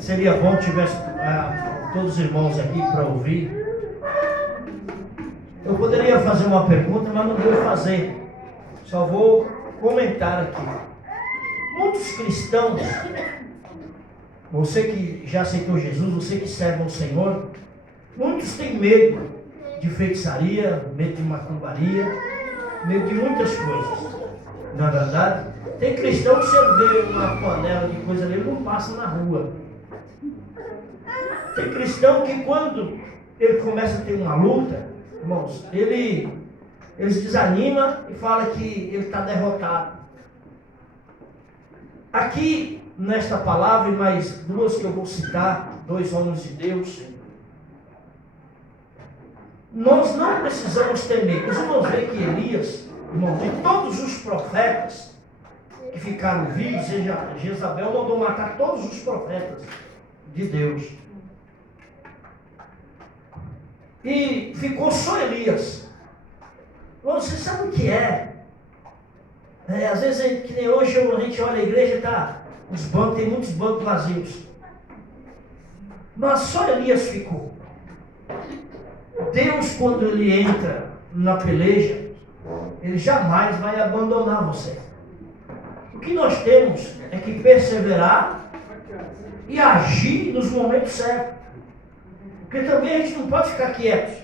Seria bom que tivesse todos os irmãos aqui para ouvir. Eu poderia fazer uma pergunta, mas não vou fazer. Só vou comentar aqui. Muitos cristãos, você que já aceitou Jesus, você que serve ao Senhor, muitos têm medo de feitiçaria, medo de macumbaria, medo de muitas coisas. Na verdade, tem cristão que você vê uma panela de coisa ali, ele não passa na rua. Tem cristão que quando ele começa a ter uma luta, irmãos, ele se desanima e fala que ele está derrotado. Aqui, nesta palavra, e mais duas que eu vou citar, 2 homens de Deus, nós não precisamos temer. Os irmãos veem que Elias, irmão, de todos os profetas que ficaram vivos, Jezabel mandou matar todos os profetas de Deus. E ficou só Elias. Você sabe o que é? Às vezes, que nem hoje, a gente olha a igreja, tá, os bancos, tem muitos bancos vazios. Mas só Elias ficou. Deus, quando ele entra na peleja, ele jamais vai abandonar você. O que nós temos é que perseverar e agir nos momentos certos. Porque também a gente não pode ficar quietos.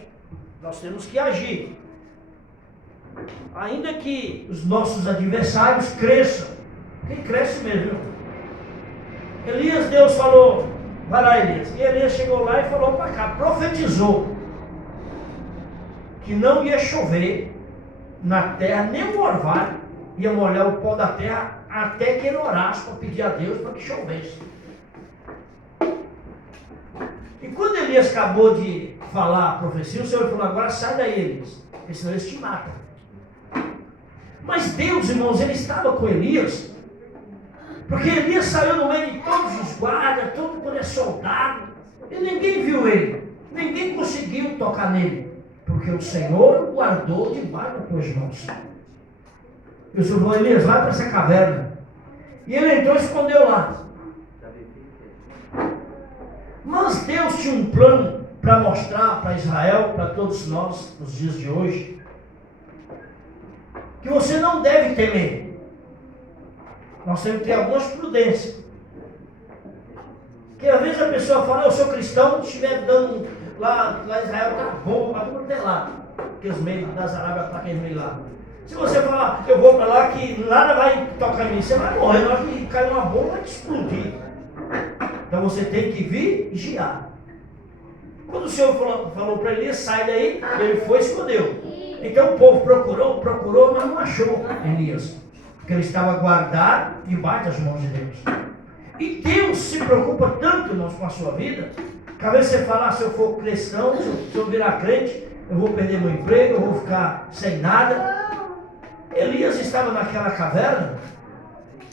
Nós temos que agir. Ainda que os nossos adversários cresçam. Quem cresce mesmo? Elias, Deus falou, vai lá Elias. E Elias chegou lá e falou para cá, profetizou que não ia chover na terra, nem o orvalho ia molhar o pó da terra, até que ele orasse para pedir a Deus para que chovesse. E quando Elias acabou de falar a profecia, o Senhor falou, agora sai daí, Elias, porque senão eles te matam. Mas Deus, irmãos, ele estava com Elias, porque Elias saiu no meio de todos os guardas, todo mundo é soldado, e ninguém viu ele, ninguém conseguiu tocar nele, porque o Senhor o guardou debaixo das tuas mãos. E o Senhor falou, Elias, vai para essa caverna. E ele entrou e escondeu lá. Mas Deus tinha um plano para mostrar para Israel, para todos nós, nos dias de hoje, que você não deve temer. Nós temos que ter algumas prudências. Porque às vezes a pessoa fala, eu sou cristão, se estiver dando lá em Israel, tá bom, para tudo ter lá. Aqueles meios das Arábias, para aqueles meios lá. Se você falar, eu vou para lá que nada vai tocar em mim, você vai morrer, na hora que cair uma bomba, vai te explodir. Então você tem que vigiar. Quando o Senhor falou para Elias, sai daí, ele foi e escondeu. Então o povo procurou, mas não achou Elias. Porque ele estava guardado debaixo das mãos de Deus. E Deus se preocupa tanto, irmãos, com a sua vida, que às vezes você fala, se eu for cristão, se eu virar crente, eu vou perder meu emprego, eu vou ficar sem nada. Elias estava naquela caverna.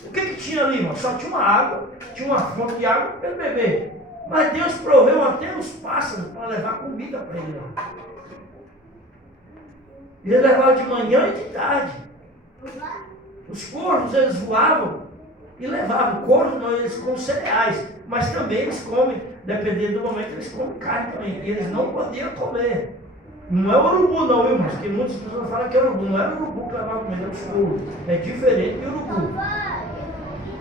O que tinha ali, irmão? Só tinha uma água, tinha uma fonte de água para ele beber. Mas Deus proveu até os pássaros para levar comida para ele lá. Ele levava de manhã e de tarde. Os corvos, eles voavam e levavam. Corvos não, eles comem cereais, mas também eles comem, dependendo do momento, eles comem carne também. E eles não podiam comer. Não é urubu não, viu, irmãos? Porque muitas pessoas falam que é urubu. Não é urubu que levava comida, é os corvos. É diferente de urubu.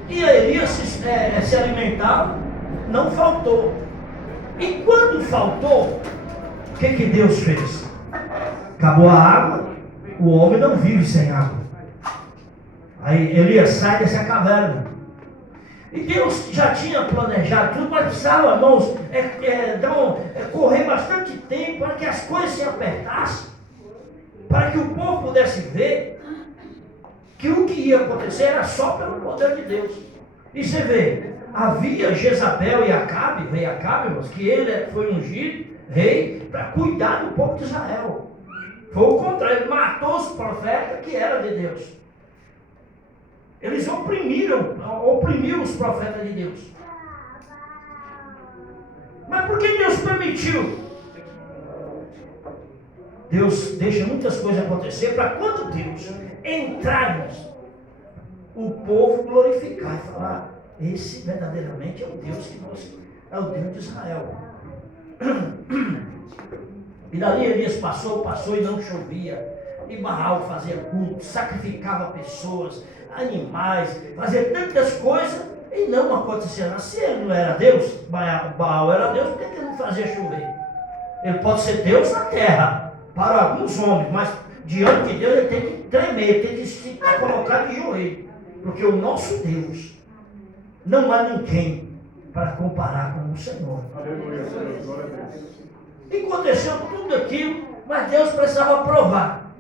E a Elias se alimentava, não faltou. E quando faltou, o que Deus fez? Acabou a água, o homem não vive sem água. Aí Elias sai dessa caverna. E Deus já tinha planejado tudo, mas precisava, irmãos, correr bastante tempo para que as coisas se apertassem, para que o povo pudesse ver que o que ia acontecer era só pelo poder de Deus. E você vê, havia Jezabel e Acabe, rei Acabe, irmãos, que ele foi ungido rei para cuidar do povo de Israel. Foi o contrário, ele matou os profetas que eram de Deus. Eles oprimiram os profetas de Deus. Mas por que Deus permitiu? Deus deixa muitas coisas acontecer para quando Deus entrarmos, o povo glorificar e falar, esse verdadeiramente é o Deus que nós é o Deus de Israel. E dali Elias passou e não chovia. E Baal fazia culto, sacrificava pessoas, animais, fazia tantas coisas e não acontecia nada. Se ele não era Deus, Baal era Deus, por que ele não fazia chover? Ele pode ser Deus na terra, para alguns homens, mas diante de Deus ele tem que tremer, ele tem que se colocar de joelho. Porque o nosso Deus, não há ninguém para comparar com o Senhor. Aleluia, Senhor. Glória a Deus. E aconteceu tudo aquilo, mas Deus precisava provar.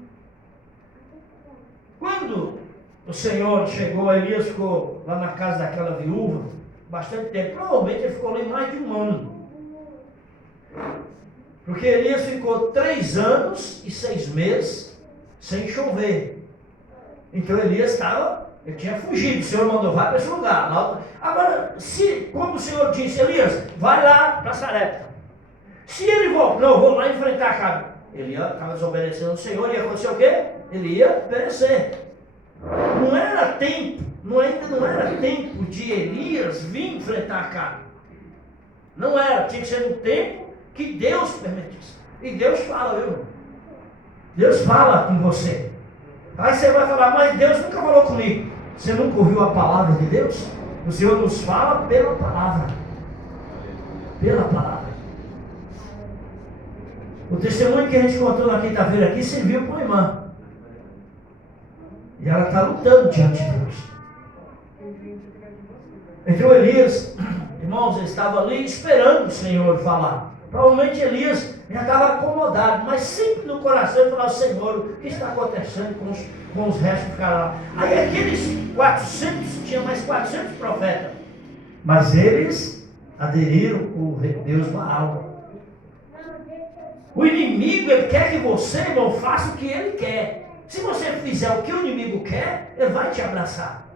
Quando o Senhor chegou, Elias ficou lá na casa daquela viúva, bastante tempo, provavelmente ele ficou ali mais de um ano. Porque Elias ficou 3 anos e 6 meses sem chover. Então Elias ele tinha fugido, o Senhor mandou, vai para esse lugar. Lá. Agora, como o Senhor disse, Elias, vai lá para Sarepta. Se ele voltar, não, vou lá enfrentar Acabe. Ele estava desobedecendo o Senhor, e ia acontecer o quê? Ele ia perecer. Não era tempo, ainda não era tempo de Elias vir enfrentar Acabe. Não era, tinha que ser no tempo que Deus permitisse. E Deus fala, viu? Deus fala com você. Aí você vai falar, mas Deus nunca falou comigo. Você nunca ouviu a palavra de Deus? O Senhor nos fala pela palavra. Pela palavra. O testemunho que a gente contou na quinta-feira aqui serviu para uma irmã. E ela está lutando diante de Deus. Então Elias, irmãos, ele estava ali esperando o Senhor falar. Provavelmente Elias já estava acomodado, mas sempre no coração ele falava, Senhor, o que está acontecendo com os restos que ficaram lá? Aí aqueles 400, tinha mais 400 profetas. Mas eles aderiram o Deus Baal. O inimigo, ele quer que você, irmão, faça o que ele quer. Se você fizer o que o inimigo quer, ele vai te abraçar.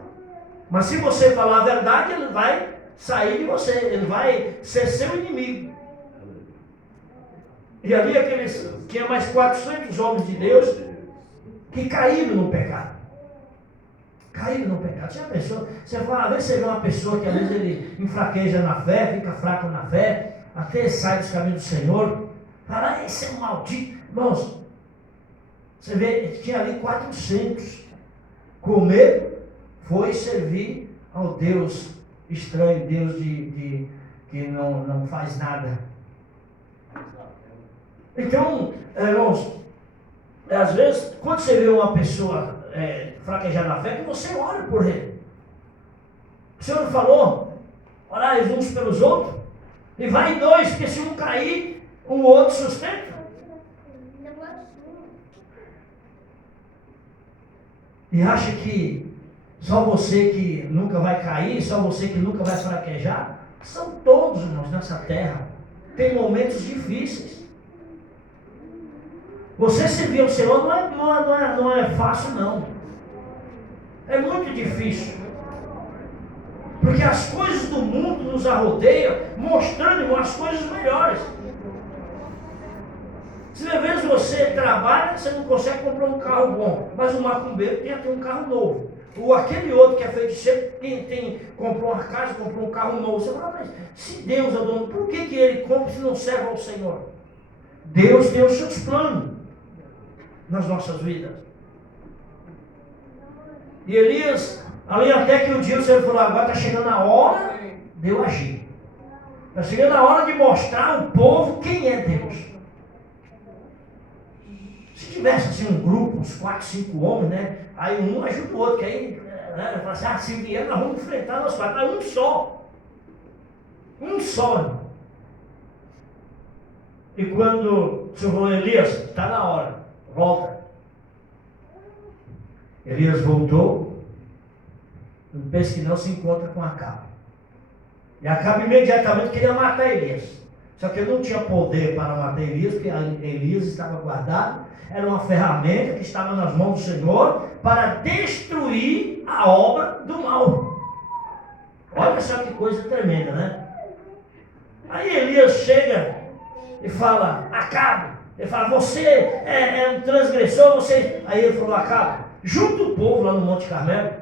Mas se você falar a verdade, ele vai sair de você, ele vai ser seu inimigo. E ali tinha mais 400 homens de Deus que caíram no pecado. Caíram no pecado. Você já pensou? Você fala, às vezes você vê uma pessoa que às vezes ele enfraqueja na fé, fica fraco na fé, até sai dos caminhos do Senhor. Fala, esse é um maldito. Irmãos, você vê, tinha ali 400. Comer foi servir ao Deus estranho, Deus que não faz nada. Então, irmãos, às vezes, quando você vê uma pessoa fraquejar na fé, que você ora por ele. O Senhor falou, orar uns pelos outros, e vai em 2, porque se um cair, o outro sustenta. E acha que só você que nunca vai cair, só você que nunca vai fraquejar? São todos, irmãos, nessa terra. Tem momentos difíceis. Você servir ao Senhor não é fácil, não. É muito difícil. Porque as coisas do mundo nos arrodeiam, mostrando as coisas melhores. Se às vezes você trabalha, você não consegue comprar um carro bom, mas o macumbeiro tem até um carro novo. Ou aquele outro que é feiticeiro, comprou uma casa, comprou um carro novo. Você fala, mas se Deus é dono, por que ele compra se não serve ao Senhor? Deus tem os seus planos nas nossas vidas. E Elias, ali até que o dia o Senhor falou, agora está chegando a hora de eu agir. Está chegando a hora de mostrar ao povo quem é Deus. Se tivesse assim um grupo, uns 4, 5 homens, né? Aí um ajuda o outro, que aí, né? Fala assim, se vier, nós vamos enfrentar nós 4, mas um só. Um só, irmão. E quando o Senhor falou, Elias, está na hora, volta. Elias voltou, não pensa que não se encontra com Acabe. E Acabe imediatamente queria matar Elias. Só que ele não tinha poder para matar Elias, porque Elias estava guardado. Era uma ferramenta que estava nas mãos do Senhor para destruir a obra do mal. Olha só que coisa tremenda, né? Aí Elias chega e fala, Acabe. Ele fala, você é um transgressor, você... Aí ele falou, Acabe, junta o povo lá no Monte Carmelo.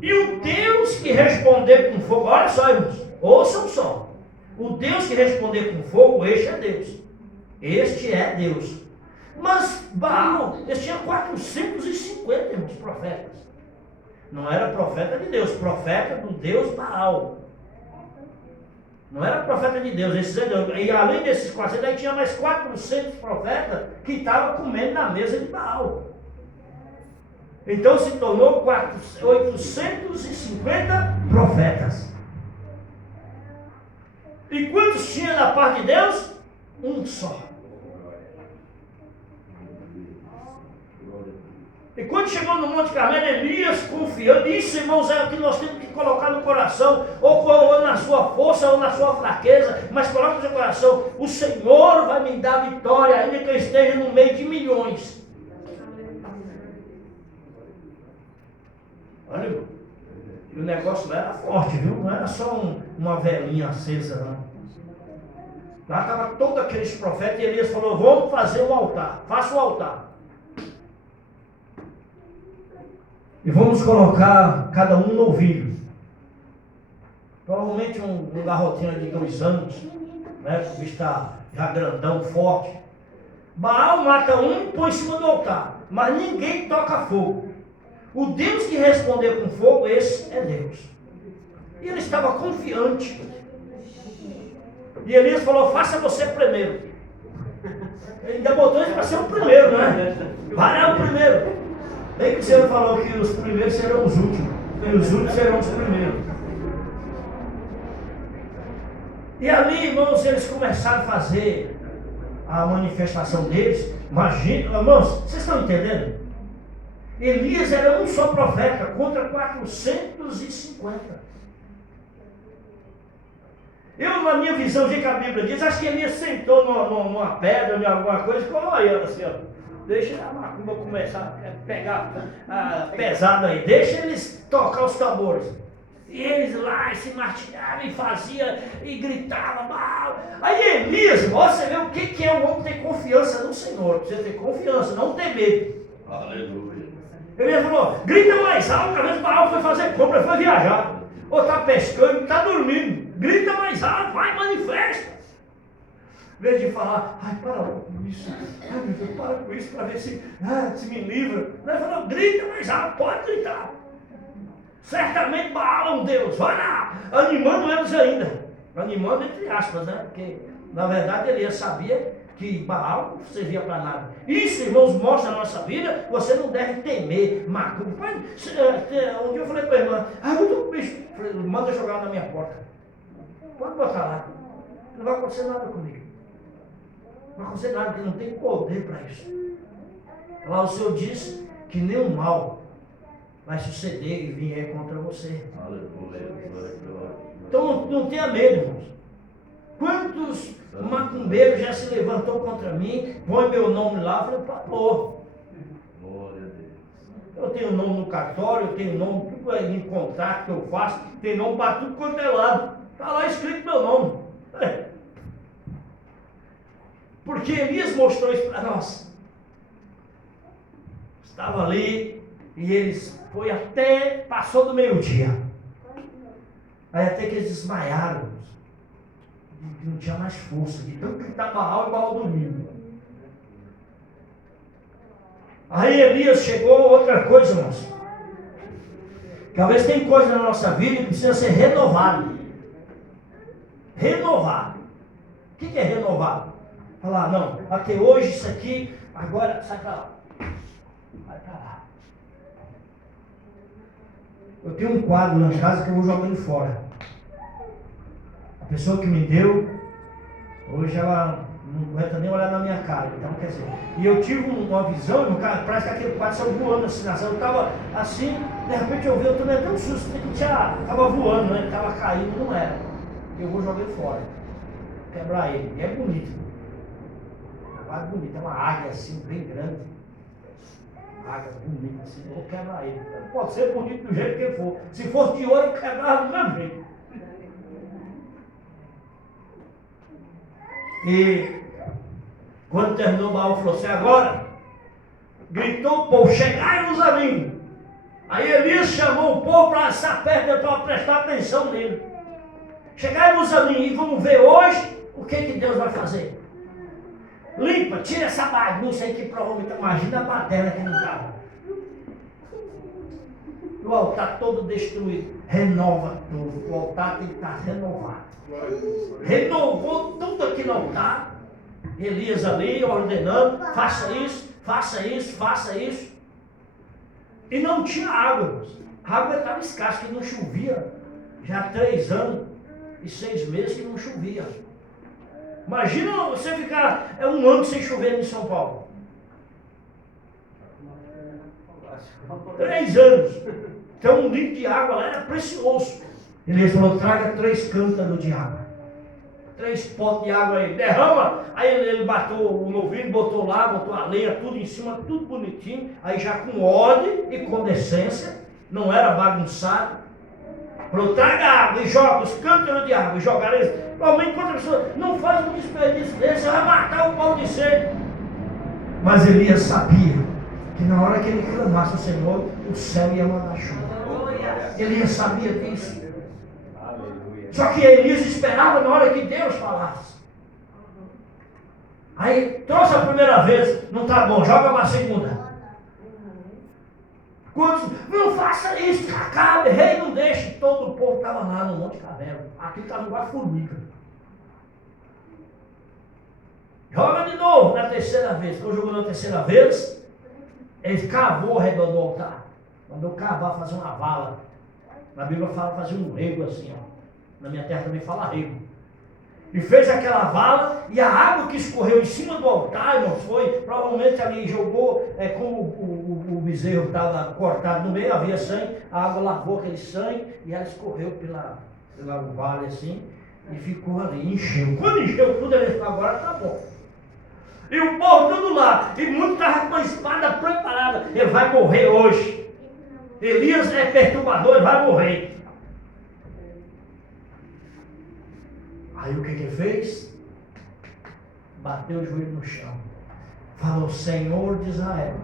E o Deus que responder com fogo, olha só, irmãos, ouçam só. O Deus que responder com fogo, este é Deus. Este é Deus. Mas Baal, eles tinham 450, irmãos, profetas. Não era profeta de Deus, profeta do Deus Baal. Não era profeta de Deus. E além desses 400, aí tinha mais 400 profetas que estavam comendo na mesa de Baal. Então se tornou 850 profetas. E quantos tinha da parte de Deus? Um só. E quando chegou no Monte Carmelo, Elias confiando, isso, irmãos, é o que nós temos que colocar no coração, ou na sua força, ou na sua fraqueza, mas coloca no seu coração: o Senhor vai me dar vitória, ainda que eu esteja no meio de milhões. Olha, irmão, e o negócio lá era forte, viu? Não era só uma velinha acesa, não. Lá estavam todos aqueles profetas, e Elias falou: vamos fazer um altar, faça o altar. E vamos colocar cada um novilho. Provavelmente um garrotinho de 2 anos, né? O bicho está já grandão, forte. Baal mata um e põe em cima do altar. Mas ninguém toca fogo. O Deus que responder com fogo, esse é Deus. E ele estava confiante. E Elias falou: faça você primeiro. Ele ainda botou ele para ser o primeiro, né? Vai lá o primeiro. Bem que o Senhor falou que os primeiros serão os últimos, e os últimos serão os primeiros. E ali, irmãos, eles começaram a fazer a manifestação deles. Imagina, irmãos, vocês estão entendendo? Elias era um só profeta contra 450. Eu, na minha visão, de que a Bíblia diz, acho que Elias sentou numa pedra, em alguma coisa, e ficou olhando assim, ó. Deixa a macumba começar a pegar pesado aí. Deixa eles tocar os tambores. E eles lá se martilhavam e faziam e gritavam. Mal. Aí Elias, você vê o que é o homem ter confiança no Senhor. Precisa ter confiança, não ter medo. Aleluia. Elias falou: grita mais alto. Às vezes Baal foi fazer compra, foi viajar. Ou está pescando, está dormindo. Grita mais alto, vai, manifesta. Em vez de falar: ai, para com isso, ai meu Deus, para com isso para ver se me livra. Ele falou: grita mais alto, pode gritar. Certamente Baal é um Deus, vai lá, animando eles ainda. Animando entre aspas, né? Porque na verdade Elias sabia que Baal não servia para nada. Isso, irmãos, mostra na nossa vida. Você não deve temer macumba. Um dia eu falei para a irmã: eu bicho, manda jogar na minha porta. Pode botar lá, não vai acontecer nada comigo. Não vai acontecer nada, porque não tem poder para isso. Lá o Senhor diz que nenhum mal vai suceder e vier contra você. Então não tenha medo, irmãos. Quantos macumbeiros já se levantou contra mim, põe meu nome lá, eu falei: pastor, eu tenho nome no cartório, eu tenho nome, tudo em contrato que eu faço, tem nome para tudo quanto é lado. Está lá escrito meu nome. Porque Elias mostrou isso para nós. Estava ali e eles foi até, passou do meio-dia. Aí até que eles desmaiaram. Não tinha mais força, de tanto que estava Baal e Baal dormindo. Aí Elias chegou, outra coisa, irmãos. Talvez tem coisa na nossa vida que precisa ser renovado. Renovado. O que é renovado? Falar: não, até hoje isso aqui, agora sai para lá. Vai para lá. Eu tenho um quadro lá em casa que eu vou jogar ele fora. A pessoa que me deu, hoje ela não aguenta nem olhar na minha cara. Então, quer dizer, e eu tive uma visão, parece que aquele quadro saiu voando assim, eu estava assim, de repente eu vi, eu tomei até um susto, que estava voando, né? Estava caindo, não era. Eu vou jogar ele fora, quebrar ele. E é bonito. É um quadro bonito, é uma águia assim, bem grande. Águia bonita assim, eu vou quebrar ele. Pode ser bonito do jeito que for. Se for de ouro, eu quebrava do mesmo jeito. E quando terminou, Baal falou assim: agora, gritou o povo: chegai-vos a mim. Aí Elias chamou o povo para estar perto dele, para prestar atenção nele. Chegarmos a mim e vamos ver hoje o que Deus vai fazer. Limpa, tira essa bagunça aí que provavelmente, imagina a baderna que não estava. O altar todo destruído. Renova tudo. O altar tem que estar renovado. Renovou tudo aqui no altar. Elias ali ordenando, faça isso, faça isso, faça isso. E não tinha água. A água estava escassa, que não chovia. Já há 3 anos e 6 meses que não chovia. Imagina você ficar 1 ano sem chover em São Paulo. 3 anos. Então 1 litro de água lá era precioso. Ele falou, traga 3 cântaros de água. 3 potes de água aí, derrama. Aí ele bateu o novilho, botou lá, botou a lenha, tudo em cima, tudo bonitinho. Aí já com ordem e com decência, não era bagunçado. Falou, traga água e joga os cântaros de água. E jogaram eles. Provavelmente quando a pessoa não faz um desperdício desse, vai matar o pau de sede. Mas Elias sabia que na hora que ele clamasse ao Senhor, o céu ia mandar chuva. Elias sabia disso. Só que Elias esperava na hora que Deus falasse. Aí trouxe a primeira vez, não está bom, joga uma segunda. Quantos, não faça isso, acabe, rei, não deixe. Todo o povo estava lá no Monte Carmelo. Aqui estava igual a formiga. Joga de novo na terceira vez. Quando jogou na terceira vez, ele cavou ao redor do altar. Mandou cavar, fazer uma vala. Na Bíblia fala fazer um rego assim, ó. Na minha terra também fala rego. E fez aquela vala, e a água que escorreu em cima do altar, irmãos, foi, provavelmente ali jogou, como o bezerro estava cortado no meio, havia sangue, a água lavou aquele sangue, e ela escorreu pela vale assim, e ficou ali, encheu. Quando encheu tudo, ele falou, agora tá bom. E o povo tudo lá, e muito estava com a espada preparada, ele vai morrer hoje. Elias é perturbador, ele vai morrer. Aí o que ele fez? Bateu o joelho no chão. Falou, Senhor de Israel,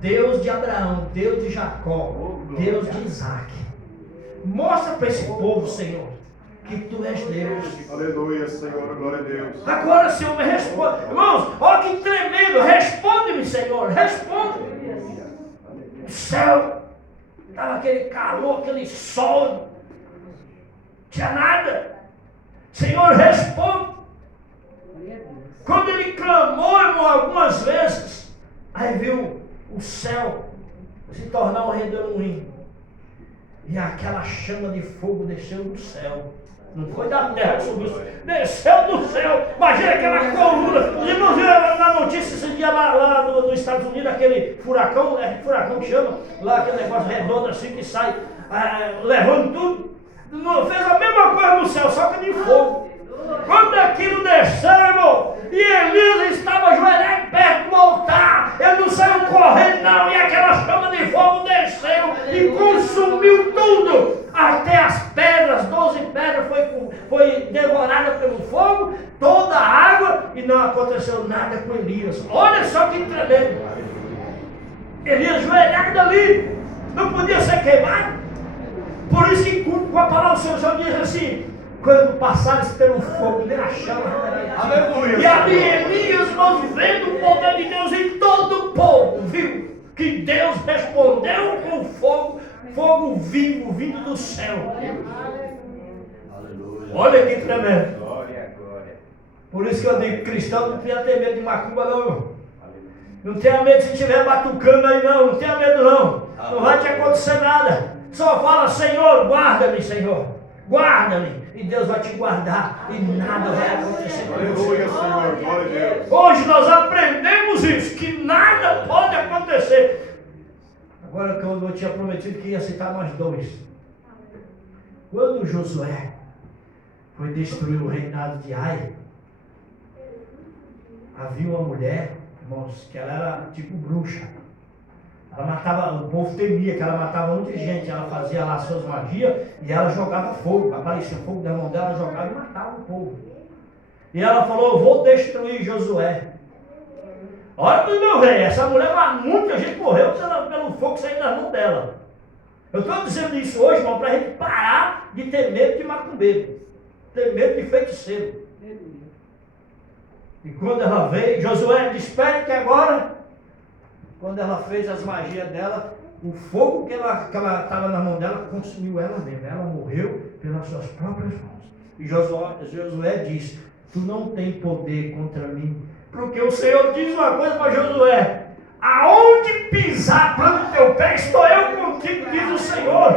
Deus de Abraão, Deus de Jacó, Deus de Isaac. Mostra para esse povo, Senhor, que Tu és Deus. Aleluia, Senhor, glória a Deus. Agora, Senhor, me responde. Irmãos, olha que tremendo. Responde-me, Senhor, responde. O céu, estava aquele calor, aquele sol. Não tinha nada. Senhor, responde. Quando ele clamou, irmão, algumas vezes, aí viu o céu se tornar um redemoinho. E aquela chama de fogo desceu do céu. Não foi da terra que subiu, desceu do céu. Imagina aquela coluna. Os irmãos viram na notícia esse dia lá nos Estados Unidos, aquele furacão, furacão que chama, lá aquele negócio redondo assim que sai levando tudo. Fez a mesma coisa no céu, só que de fogo. Quando aquilo desceu, irmão, e Elias estava ajoelhado perto do altar, ele não saiu correndo não, e aquela chama de fogo desceu e consumiu tudo, até as pedras, 12 pedras foi devorada pelo fogo, toda a água, e não aconteceu nada com Elias. Olha só que tremendo. Elias ajoelhado ali, não podia ser queimado. Por isso que com a palavra do Senhor diz assim, quando passares pelo fogo, nem a chama. Aleluia. E ali Elias, nós vendo o poder de Deus em todo o povo, viu? Que Deus respondeu com fogo vivo, vindo do céu. Aleluia. Olha que tremendo. Glória, glória. Por isso que eu digo, cristão não precisa ter medo de macumba não, irmão. Não tenha medo se estiver batucando aí não tenha medo não. Não vai te acontecer nada. Só fala, Senhor, guarda-me, Senhor. Guarda-me. E Deus vai te guardar. E nada vai acontecer com você. Aleluia, Senhor. Glória a Deus. Hoje nós aprendemos isso. Que nada pode acontecer. Agora que eu tinha prometido que ia citar mais 2. Quando Josué foi destruir o reinado de Ai, havia uma mulher, irmãos, que ela era tipo bruxa. Ela matava, o povo temia que ela matava muita gente. Ela fazia lá suas magias e ela jogava fogo. Aparecia fogo da mão dela, jogava e matava o povo. E ela falou, eu vou destruir Josué. Olha para o meu rei, essa mulher, muita gente morreu pelo fogo saindo das mãos dela. Eu estou dizendo isso hoje, irmão, para a gente parar de ter medo de macumbeiro. Tem medo de feiticeiro. E quando ela veio, Josué, desperte que agora, quando ela fez as magias dela, o fogo que ela estava na mão dela consumiu ela mesma. Ela morreu pelas suas próprias mãos. E Josué disse: tu não tem poder contra mim, porque o Senhor diz uma coisa para Josué: aonde pisar a planta do teu pé, estou eu contigo, diz o Senhor.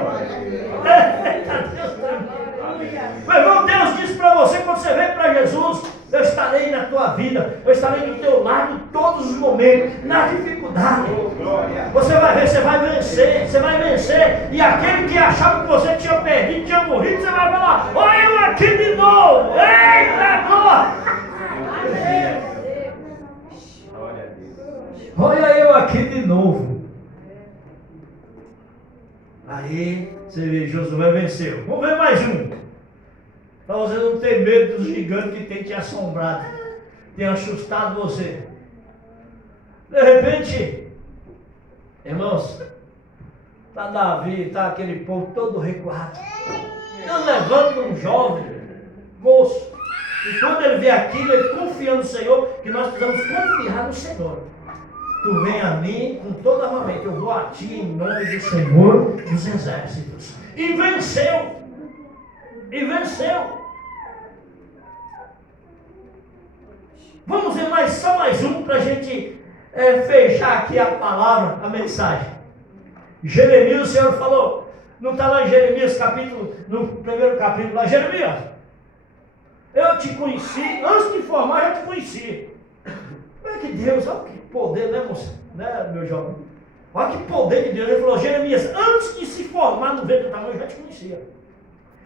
Meu irmão, Deus disse para você, quando você vem para Jesus: eu estarei na tua vida, eu estarei do teu lado em todos os momentos, na dificuldade. Você vai ver, você vai vencer. E aquele que achava que você tinha perdido, tinha morrido, você vai falar: olha eu aqui de novo. Eita glória! Olha eu aqui de novo. Aí, você vê, Josué venceu. Vamos ver mais um. Para você não ter medo dos gigantes que tem te assombrado, tem assustado você. De repente, irmãos, está Davi, está aquele povo todo recuado. Deus levanta um jovem, moço. E quando ele vê aquilo, ele confia no Senhor, que nós precisamos confiar no Senhor. Tu vem a mim com toda a armamento, eu vou a ti em nome do Senhor dos exércitos. E venceu. E venceu. Vamos ver só mais um para a gente fechar aqui a palavra, a mensagem. Jeremias, o Senhor falou, não está lá em Jeremias no primeiro capítulo, lá, Jeremias, eu te conheci, antes de formar eu te conheci. Como é que Deus, olha que poder, né, moça? Né, meu jovem? Olha que poder de Deus. Ele falou: Jeremias, antes de se formar no ventre da mãe, eu já te conhecia.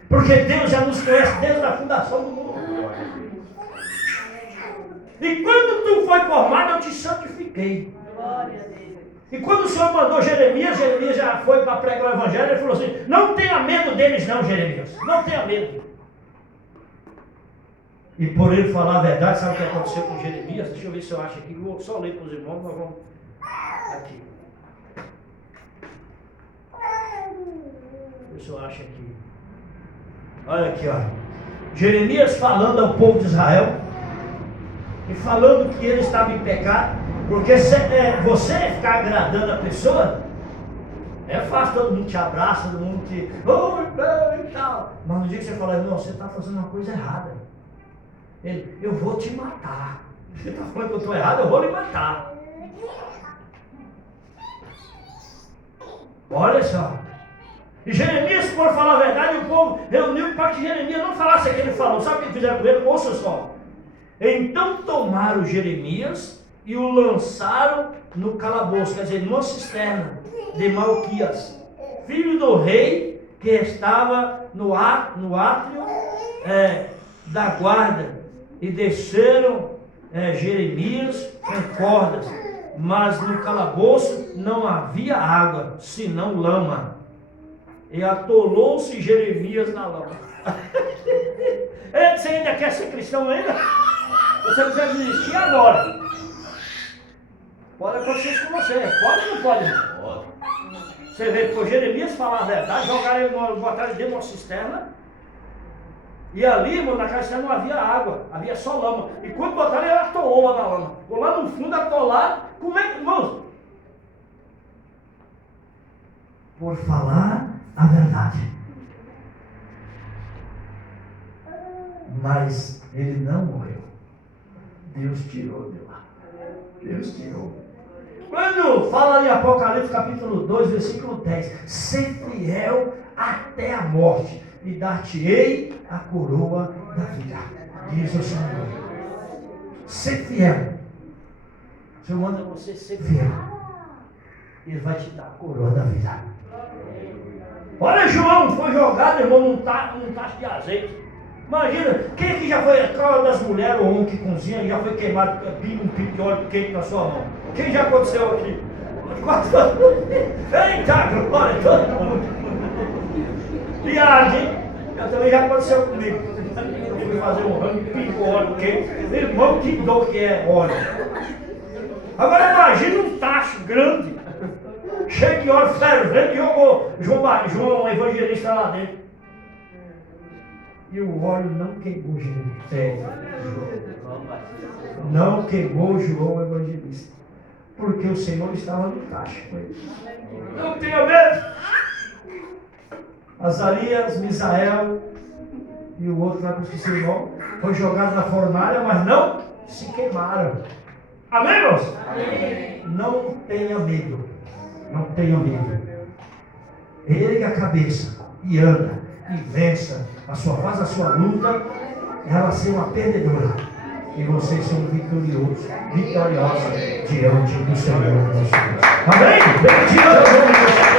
Porque Deus já nos conhece desde a fundação do mundo. E quando tu foi formado, eu te santifiquei. E quando o Senhor mandou Jeremias já foi para pregar o Evangelho. Ele falou assim: não tenha medo deles não, Jeremias. Não tenha medo. E por ele falar a verdade, sabe o que aconteceu com Jeremias? Deixa eu ver se eu acho aqui. Vou só ler para os irmãos, nós vamos aqui. Deixa eu ver se eu acho aqui. Olha aqui, ó. Jeremias falando ao povo de Israel e falando que ele estava em pecado, porque você ficar agradando a pessoa, é fácil, todo mundo te abraça, todo mundo te... e tal. Mas no dia que você fala: não, você está fazendo uma coisa errada. Eu vou te matar. Você está falando que eu estou errado, eu vou lhe matar. Olha só. E Jeremias, por falar a verdade, o povo reuniu para que Jeremias não falasse aquilo que ele falou. Sabe o que fizeram com ele? Ouça só. Então tomaram Jeremias e o lançaram no calabouço, quer dizer, numa cisterna de Malquias, filho do rei, que estava no átrio da guarda. E desceram Jeremias com cordas, mas no calabouço não havia água, senão lama. E atolou-se Jeremias na lama. Você ainda quer ser cristão ainda? Você precisa desistir agora. Pode acontecer isso com você. Pode ou não pode? Pode. Você vê, por Jeremias falar a verdade, jogaram ele, botaram ele dentro de uma cisterna. E ali, irmão, na cisterna não havia água, havia só lama. E quando botaram, ele atolou lá na lama. Ficou lá no fundo, atolado. Como é que, irmãos? Por falar a verdade. Mas ele não morreu. Deus tirou de lá. Deus tirou. Quando fala em Apocalipse capítulo 2, versículo 10: ser fiel até a morte, e dar-te-ei a coroa da vida, diz o Senhor. Ser fiel. O Senhor manda você ser fiel. Ele vai te dar a coroa da vida. Olha, João foi jogado, irmão, num tacho de azeite. Imagina, quem aqui já foi, qual das mulheres ou homem que cozinha, já foi queimado um pingo de óleo quente na sua mão? Quem já aconteceu aqui? Eita, glória, todo mundo. Viagem, também já aconteceu comigo. Eu fui fazer um rango de pingo óleo quente. Irmão, que dor que é óleo. Agora imagina um tacho grande, cheio de óleo fervendo, e jogou João Evangelista lá dentro. e o óleo não queimou não queimou João Evangelista, porque o Senhor estava no tacho com ele. Não tenha medo. Azarias, Misael e o outro lá que eu esqueci o nome, foi jogado na fornalha, mas não se queimaram. Amém, irmãos? Amém. Não tenha medo. Não tenha medo. Ergue a cabeça e anda e vença. Faz a sua luta, ela ser uma perdedora. E você ser um vitoriosa diante do Senhor nosso Deus. Amém? Bendito é o nome de Deus.